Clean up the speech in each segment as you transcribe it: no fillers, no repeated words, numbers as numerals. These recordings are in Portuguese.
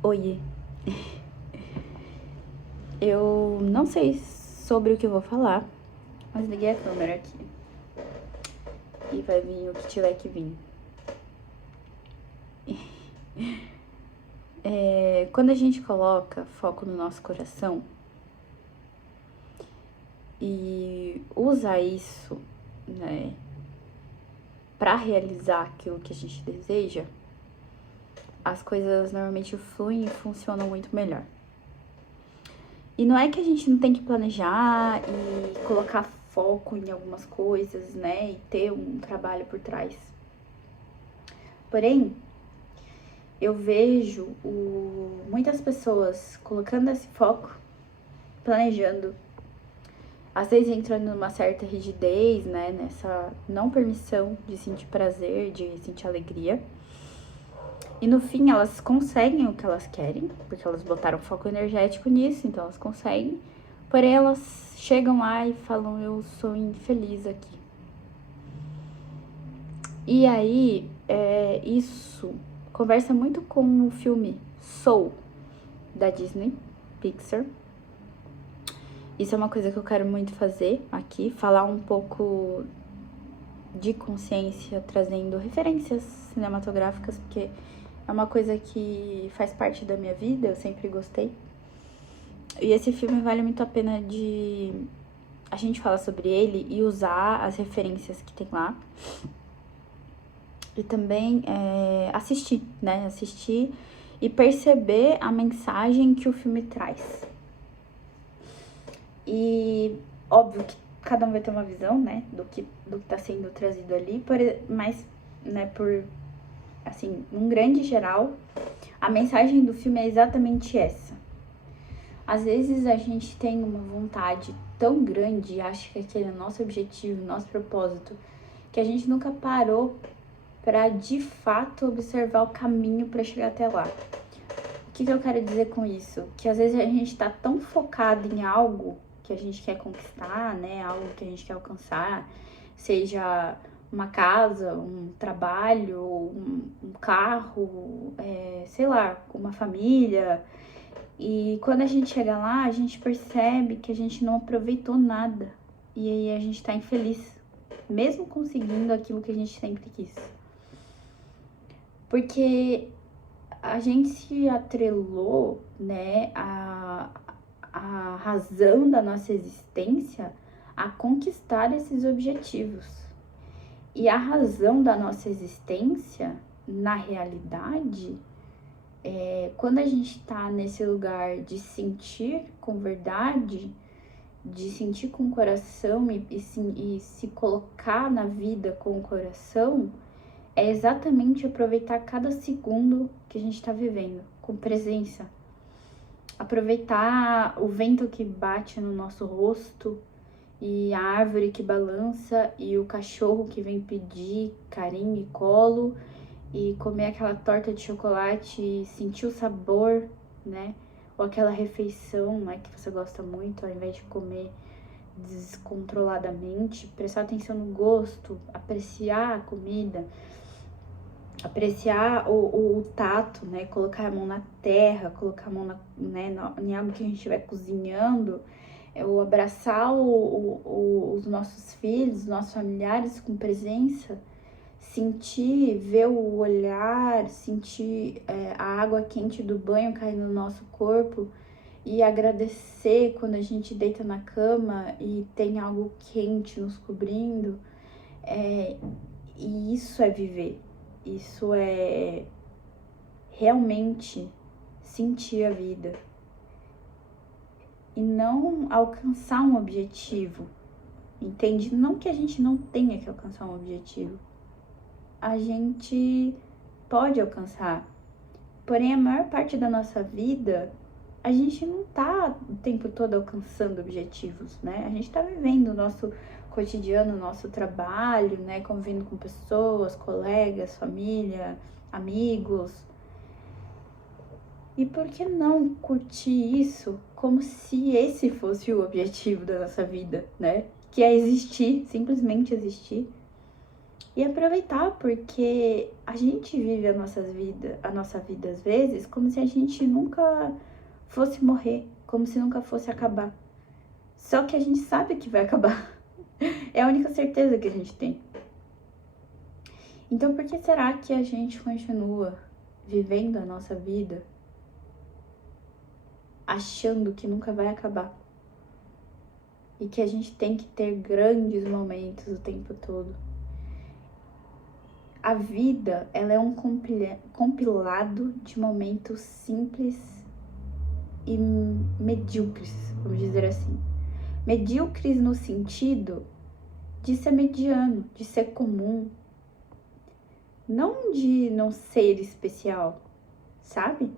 Oiê, eu não sei sobre o que eu vou falar, mas liguei a câmera aqui e vai vir o que tiver que vir. Quando a gente coloca foco no nosso coração e usa isso, né, para realizar aquilo que a gente deseja, as coisas normalmente fluem e funcionam muito melhor. E não é que a gente não tem que planejar e colocar foco em algumas coisas, né, e ter um trabalho por trás. Porém, eu vejo muitas pessoas colocando esse foco, planejando, às vezes entrando numa certa rigidez, né, nessa não permissão de sentir prazer, de sentir alegria. E no fim elas conseguem o que elas querem, porque elas botaram foco energético nisso, então elas conseguem. Porém elas chegam lá e falam, eu sou infeliz aqui. E aí, isso conversa muito com o filme Soul, da Disney, Pixar. Isso é uma coisa que eu quero muito fazer aqui, falar um pouco de consciência, trazendo referências cinematográficas, porque é uma coisa que faz parte da minha vida, eu sempre gostei. E esse filme vale muito a pena de a gente falar sobre ele e usar as referências que tem lá. E também assistir, né? Assistir e perceber a mensagem que o filme traz. E óbvio que cada um vai ter uma visão, né, do que tá sendo trazido ali, mas, né, por, assim, num grande geral, a mensagem do filme é exatamente essa. Às vezes a gente tem uma vontade tão grande e acha que aquele é o nosso objetivo, nosso propósito, que a gente nunca parou para de fato observar o caminho para chegar até lá. O que eu quero dizer com isso? Que às vezes a gente tá tão focado em algo que a gente quer conquistar, né? Algo que a gente quer alcançar, seja uma casa, um trabalho, um carro, sei lá, uma família. E quando a gente chega lá, a gente percebe que a gente não aproveitou nada. E aí a gente tá infeliz, mesmo conseguindo aquilo que a gente sempre quis. Porque a gente se atrelou, né, a razão da nossa existência a conquistar esses objetivos. E a razão da nossa existência, na realidade, quando a gente está nesse lugar de sentir com verdade, de sentir com o coração e se colocar na vida com o coração, é exatamente aproveitar cada segundo que a gente está vivendo, com presença. Aproveitar o vento que bate no nosso rosto, e a árvore que balança, e o cachorro que vem pedir carinho e colo, e comer aquela torta de chocolate e sentir o sabor, né? Ou aquela refeição, né, que você gosta muito, ao invés de comer descontroladamente, prestar atenção no gosto, apreciar a comida, apreciar o tato, né? Colocar a mão na terra, colocar a mão em algo que a gente estiver cozinhando, ou abraçar os nossos filhos, os nossos familiares com presença, sentir, ver o olhar, sentir a água quente do banho caindo no nosso corpo e agradecer quando a gente deita na cama e tem algo quente nos cobrindo. E isso é viver. Isso é realmente sentir a vida. E não alcançar um objetivo, entende? Não que a gente não tenha que alcançar um objetivo. A gente pode alcançar. Porém, a maior parte da nossa vida, a gente não tá o tempo todo alcançando objetivos, né? A gente tá vivendo o nosso cotidiano, o nosso trabalho, né? Convivendo com pessoas, colegas, família, amigos. E por que não curtir isso como se esse fosse o objetivo da nossa vida, né? Que é existir, simplesmente existir. E aproveitar, porque a gente vive a nossa vida às vezes como se a gente nunca fosse morrer, como se nunca fosse acabar. Só que a gente sabe que vai acabar. É a única certeza que a gente tem. Então por que será que a gente continua vivendo a nossa vida achando que nunca vai acabar? E que a gente tem que ter grandes momentos o tempo todo. A vida, ela é um compilado de momentos simples e medíocres, vamos dizer assim. Medíocres no sentido de ser mediano, de ser comum, não de não ser especial, sabe?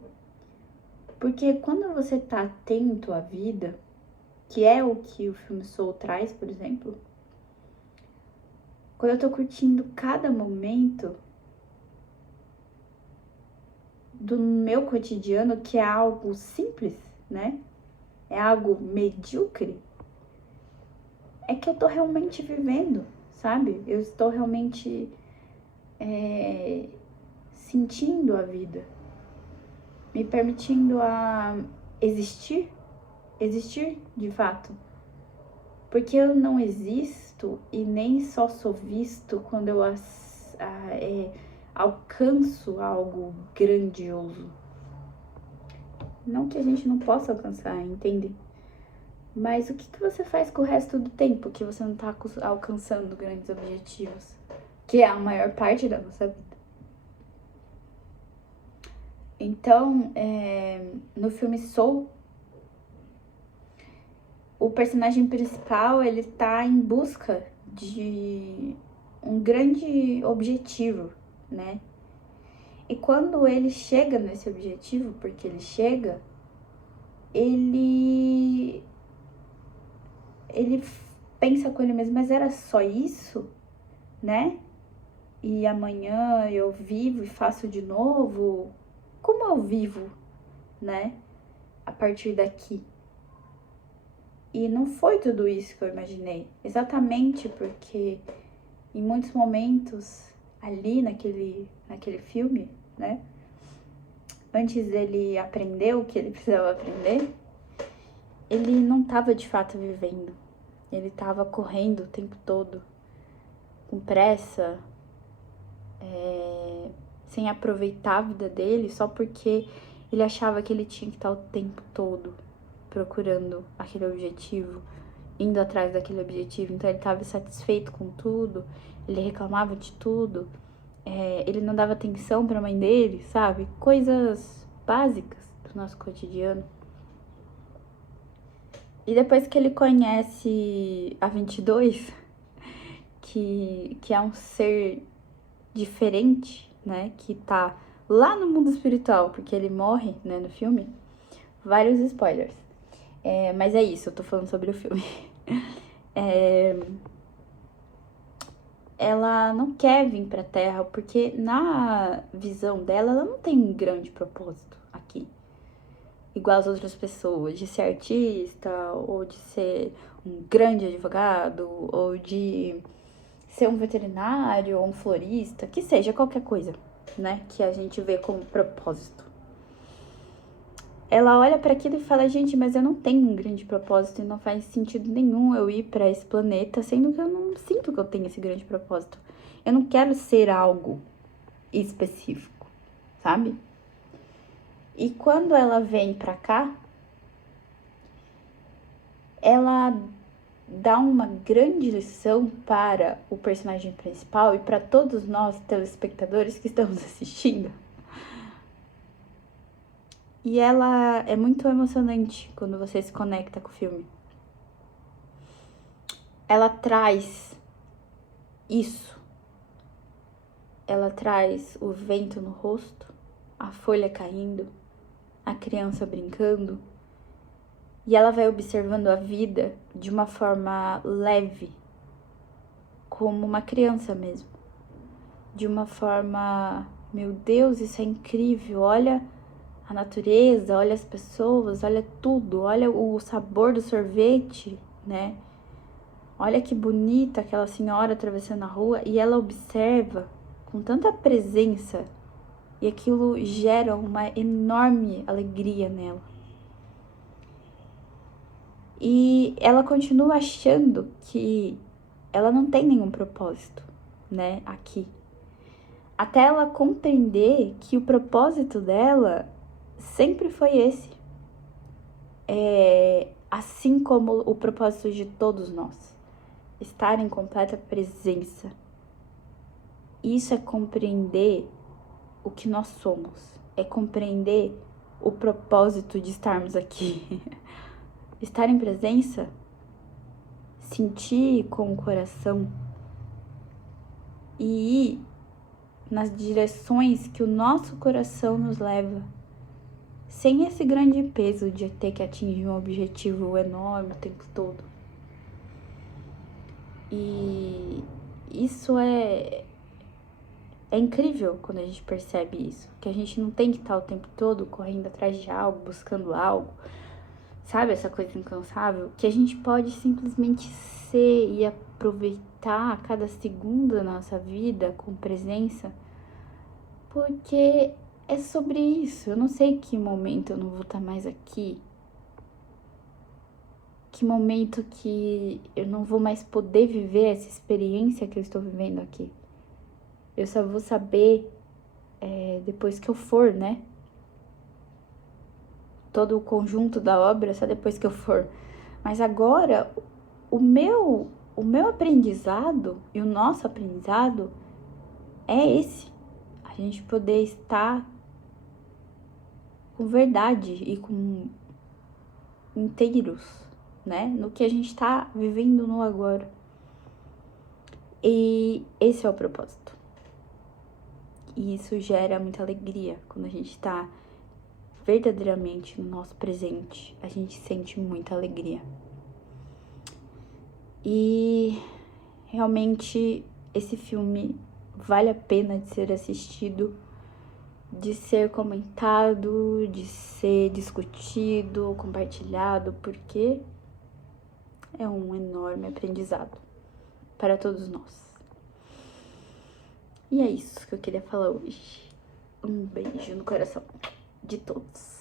Porque quando você tá atento à vida, que é o que o filme Soul traz, por exemplo, quando eu tô curtindo cada momento do meu cotidiano, que é algo simples, né? É algo medíocre, é que eu tô realmente vivendo, sabe? Eu estou realmente sentindo a vida, me permitindo a existir de fato. Porque eu não existo e nem só sou visto quando eu alcanço algo grandioso. Não que a gente não possa alcançar, entende? Mas o que você faz com o resto do tempo que você não tá alcançando grandes objetivos? Que é a maior parte da nossa vida. Então, no filme Soul, o personagem principal, ele tá em busca de um grande objetivo, né? E quando ele chega nesse objetivo, porque ele chega, ele pensa com ele mesmo, mas era só isso, né? E amanhã eu vivo e faço de novo. Como eu vivo, né? A partir daqui. E não foi tudo isso que eu imaginei. Exatamente porque em muitos momentos ali naquele filme, né? Antes dele aprender o que ele precisava aprender, ele não estava de fato vivendo. Ele estava correndo o tempo todo, com pressa, sem aproveitar a vida dele, só porque ele achava que ele tinha que estar o tempo todo procurando aquele objetivo, indo atrás daquele objetivo. Então ele estava insatisfeito com tudo, ele reclamava de tudo, ele não dava atenção para a mãe dele, sabe? Coisas básicas do nosso cotidiano. E depois que ele conhece a 22, que é um ser diferente, né? Que tá lá no mundo espiritual, porque ele morre, né, no filme. Vários spoilers. Mas é isso, eu tô falando sobre o filme. Ela não quer vir pra Terra, porque na visão dela, ela não tem um grande propósito aqui. Igual as outras pessoas, de ser artista, ou de ser um grande advogado, ou de ser um veterinário, ou um florista, que seja qualquer coisa, né? Que a gente vê como propósito. Ela olha para aquilo e fala, gente, mas eu não tenho um grande propósito e não faz sentido nenhum eu ir para esse planeta, sendo que eu não sinto que eu tenho esse grande propósito. Eu não quero ser algo específico, sabe? E quando ela vem pra cá, ela dá uma grande lição para o personagem principal e para todos nós, telespectadores que estamos assistindo. E ela é muito emocionante quando você se conecta com o filme. Ela traz isso. Ela traz o vento no rosto, a folha caindo, a criança brincando. E ela vai observando a vida de uma forma leve, como uma criança mesmo. De uma forma, meu Deus, isso é incrível, olha a natureza, olha as pessoas, olha tudo, olha o sabor do sorvete, né? Olha que bonita aquela senhora atravessando a rua e ela observa com tanta presença e aquilo gera uma enorme alegria nela. E ela continua achando que ela não tem nenhum propósito, né, aqui. Até ela compreender que o propósito dela sempre foi esse. Assim como o propósito de todos nós. Estar em completa presença. Isso é compreender o que nós somos. É compreender o propósito de estarmos aqui. Estar em presença, sentir com o coração e ir nas direções que o nosso coração nos leva, sem esse grande peso de ter que atingir um objetivo enorme o tempo todo. E isso é incrível quando a gente percebe isso, que a gente não tem que estar o tempo todo correndo atrás de algo, buscando algo, sabe, essa coisa incansável, que a gente pode simplesmente ser e aproveitar cada segundo da nossa vida com presença, porque é sobre isso. Eu não sei que momento eu não vou estar mais aqui, que momento que eu não vou mais poder viver essa experiência que eu estou vivendo aqui. Eu só vou saber depois que eu for, né? Todo o conjunto da obra só depois que eu for. Mas agora, o meu aprendizado e o nosso aprendizado é esse. A gente poder estar com verdade e com inteiros, né? No que a gente tá vivendo no agora. E esse é o propósito. E isso gera muita alegria quando a gente tá verdadeiramente no nosso presente. A gente sente muita alegria. E realmente esse filme vale a pena de ser assistido, de ser comentado, de ser discutido, compartilhado, porque é um enorme aprendizado para todos nós. E é isso que eu queria falar hoje. Um beijo no coração de todos.